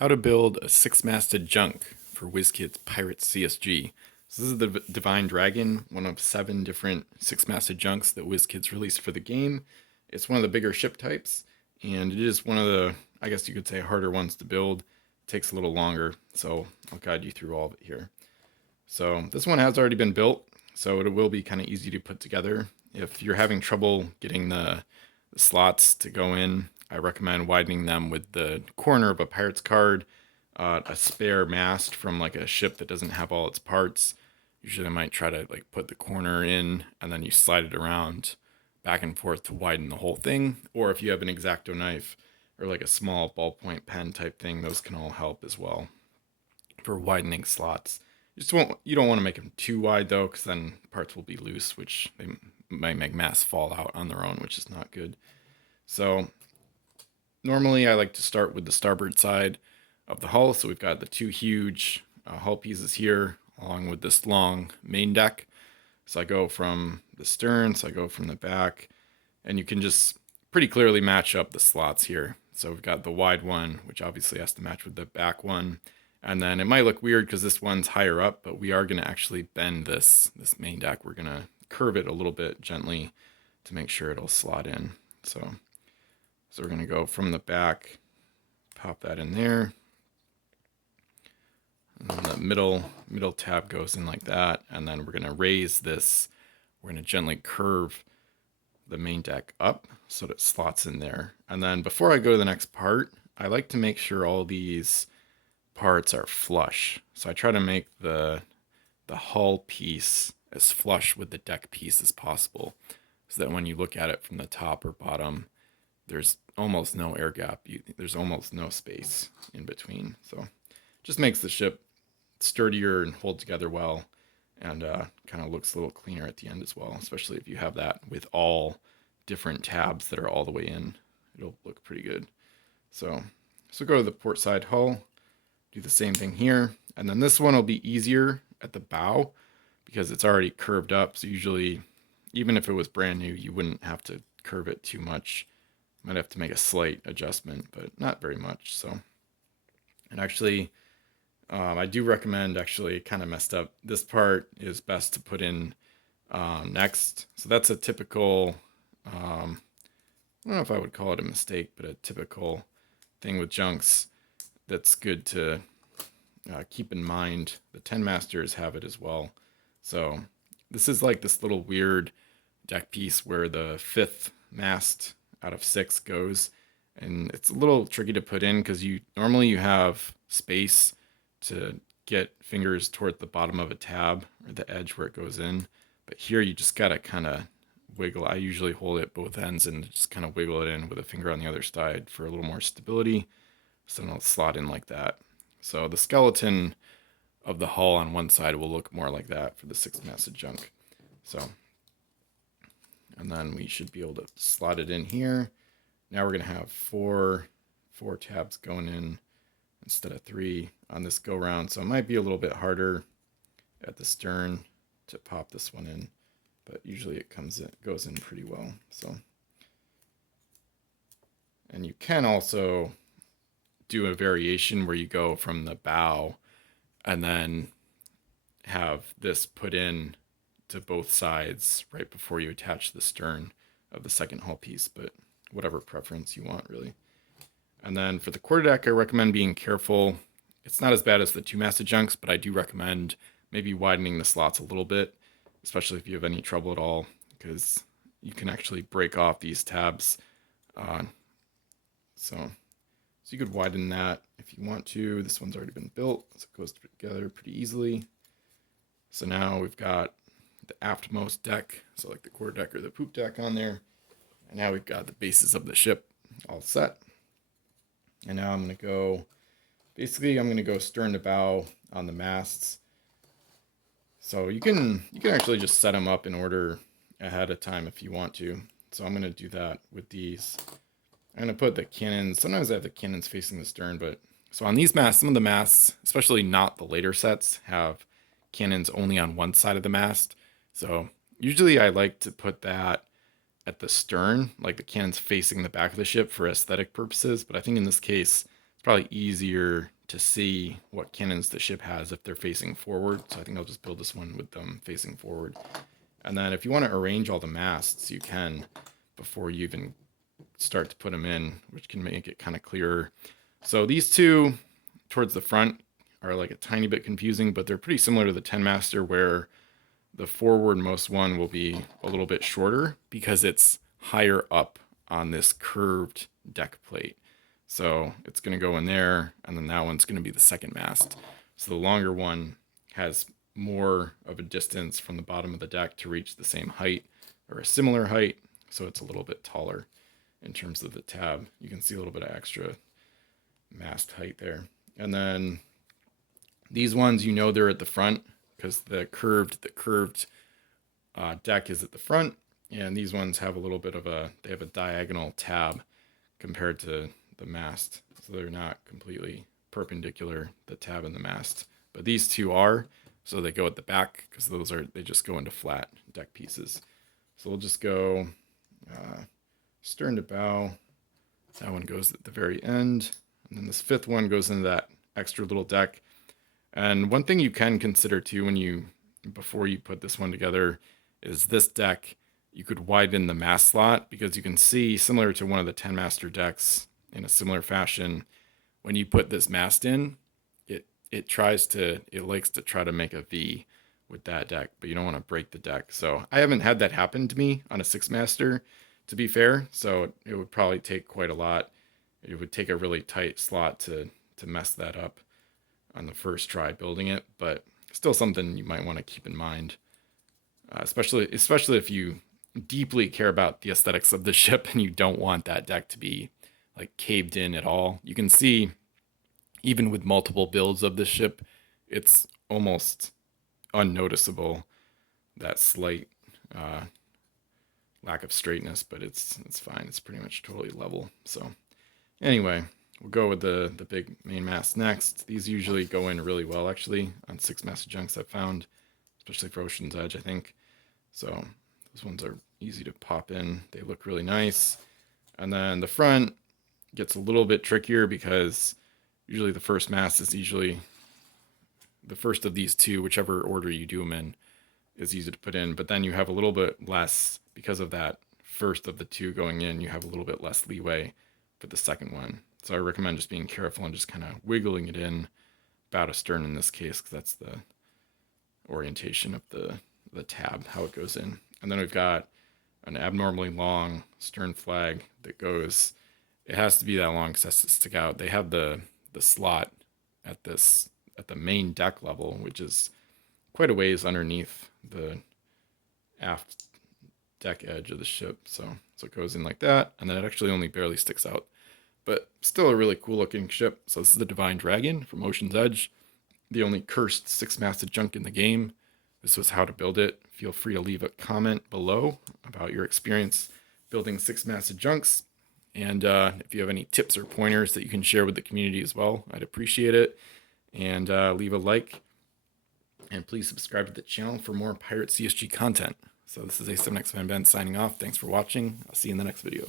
How to build a six-masted junk for Wizkids Pirate CSG. So this is the Divine Dragon, one of 7 different six-masted junks that Wizkids released for the game. It's one of the bigger ship types, and it is one of the, I guess you could say, harder ones to build. It takes a little longer, so I'll guide you through all of it here. So this one has already been built, so it will be kind of easy to put together. If you're having trouble getting the slots to go in, I recommend widening them with the corner of a pirate's card, a spare mast from like a ship that doesn't have all its parts. Usually I might try to like put the corner in and then you slide it around back and forth to widen the whole thing. Or if you have an X-Acto knife or like a small ballpoint pen type thing, those can all help as well for widening slots. You don't want to make them too wide though, because then parts will be loose, which they might make mass fall out on their own, which is not good. So normally I like to start with the starboard side of the hull. So we've got the 2 huge hull pieces here, along with this long main deck. So I go from the stern, so I go from the back, and you can just pretty clearly match up the slots here. So we've got the wide one, which obviously has to match with the back one. And then it might look weird because this one's higher up, but we are going to actually bend this main deck. We're going to curve it a little bit gently to make sure it'll slot in. So we're going to go from the back, pop that in there. And then the middle tab goes in like that. And then we're going to raise this. We're going to gently curve the main deck up so that it slots in there. And then before I go to the next part, I like to make sure all these parts are flush. So I try to make the hull piece as flush with the deck piece as possible, so that when you look at it from the top or bottom, there's almost no air gap. There's almost no space in between. So just makes the ship sturdier and hold together well, and kind of looks a little cleaner at the end as well, especially if you have that with all different tabs that are all the way in. It'll look pretty good. So go to the port side hull, do the same thing here, and then this one will be easier at the bow because it's already curved up. So usually, even if it was brand new, you wouldn't have to curve it too much. Might have to make a slight adjustment, but not very much. So, and actually, I do recommend, actually kind of messed up, this part is best to put in next. So that's a typical, I don't know if I would call it a mistake, but a typical thing with junks that's good to keep in mind. The 10 Masters have it as well. So this is like this little weird deck piece where the 5th mast out of 6 goes, and it's a little tricky to put in because normally you have space to get fingers toward the bottom of a tab or the edge where it goes in, but here you just gotta kind of wiggle. I usually hold it both ends and just kind of wiggle it in with a finger on the other side for a little more stability, so it'll slot in like that. So the skeleton of the hull on one side will look more like that for the 6-masted junk. So, and then we should be able to slot it in here. Now we're going to have four tabs going in instead of 3 on this go round. So it might be a little bit harder at the stern to pop this one in, but usually it goes in pretty well. So, and you can also do a variation where you go from the bow and then have this put in to both sides right before you attach the stern of the second hull piece, but whatever preference you want, really. And then for the quarterdeck, I recommend being careful. It's not as bad as the 2-masted junks, but I do recommend maybe widening the slots a little bit, especially if you have any trouble at all, because you can actually break off these tabs. So you could widen that if you want to. This one's already been built, so it goes together pretty easily. So now we've got the aftmost deck, so like the quarterdeck or the poop deck on there. And now we've got the bases of the ship all set. And now I'm going to go, basically I'm going to go stern to bow on the masts. So you can actually just set them up in order ahead of time if you want to. So I'm going to do that with these. I'm going to put the cannons, sometimes I have the cannons facing the stern, but so on these masts, some of the masts, especially not the later sets, have cannons only on one side of the mast. So usually I like to put that at the stern, like the cannons facing the back of the ship for aesthetic purposes. But I think in this case, it's probably easier to see what cannons the ship has if they're facing forward. So I think I'll just build this one with them facing forward. And then if you want to arrange all the masts, you can before you even start to put them in, which can make it kind of clearer. So these two towards the front are like a tiny bit confusing, but they're pretty similar to the 10 master, where the forwardmost one will be a little bit shorter because it's higher up on this curved deck plate. So it's going to go in there, and then that one's going to be the second mast. So the longer one has more of a distance from the bottom of the deck to reach the same height or a similar height, so it's a little bit taller in terms of the tab. You can see a little bit of extra mast height there. And then these ones, you know, they're at the front because the curved deck is at the front, and these ones have a little bit of they have a diagonal tab compared to the mast, so they're not completely perpendicular, the tab and the mast, but these two are, so they go at the back because they just go into flat deck pieces. So we'll just go stern to bow. That one goes at the very end, and then this fifth one goes into that extra little deck. And one thing you can consider too before you put this one together is this deck, you could widen the mast slot, because you can see, similar to one of the 10 master decks in a similar fashion, when you put this mast in, it likes to try to make a V with that deck, but you don't want to break the deck. So I haven't had that happen to me on a 6 master, to be fair, so it would probably take quite a lot. It would take a really tight slot to mess that up on the first try building it, but still something you might want to keep in mind, especially if you deeply care about the aesthetics of the ship and you don't want that deck to be like caved in at all. You can see even with multiple builds of this ship, it's almost unnoticeable, that slight lack of straightness, but it's fine. It's pretty much totally level. So anyway, we'll go with the big main mast next. These usually go in really well, actually, on 6 master junks I've found, especially for Ocean's Edge, I think. So those ones are easy to pop in. They look really nice. And then the front gets a little bit trickier because usually the first mast is usually the first of these two, whichever order you do them in, is easy to put in. But then you have a little bit less, because of that first of the two going in, you have a little bit less leeway for the second one. So I recommend just being careful and just kind of wiggling it in, bow to stern in this case, because that's the orientation of the tab, how it goes in. And then we've got an abnormally long stern flag that goes, it has to be that long because it has to stick out. They have the slot at the main deck level, which is quite a ways underneath the aft deck edge of the ship. So it goes in like that, and then it actually only barely sticks out, but still a really cool looking ship. So this is the Divine Dragon from Ocean's Edge, the only cursed 6-masted junk in the game. This was how to build it. Feel free to leave a comment below about your experience building 6-masted junks. And if you have any tips or pointers that you can share with the community as well, I'd appreciate it. And leave a like. And please subscribe to the channel for more Pirate CSG content. So this is A7X Van Ben signing off. Thanks for watching. I'll see you in the next video.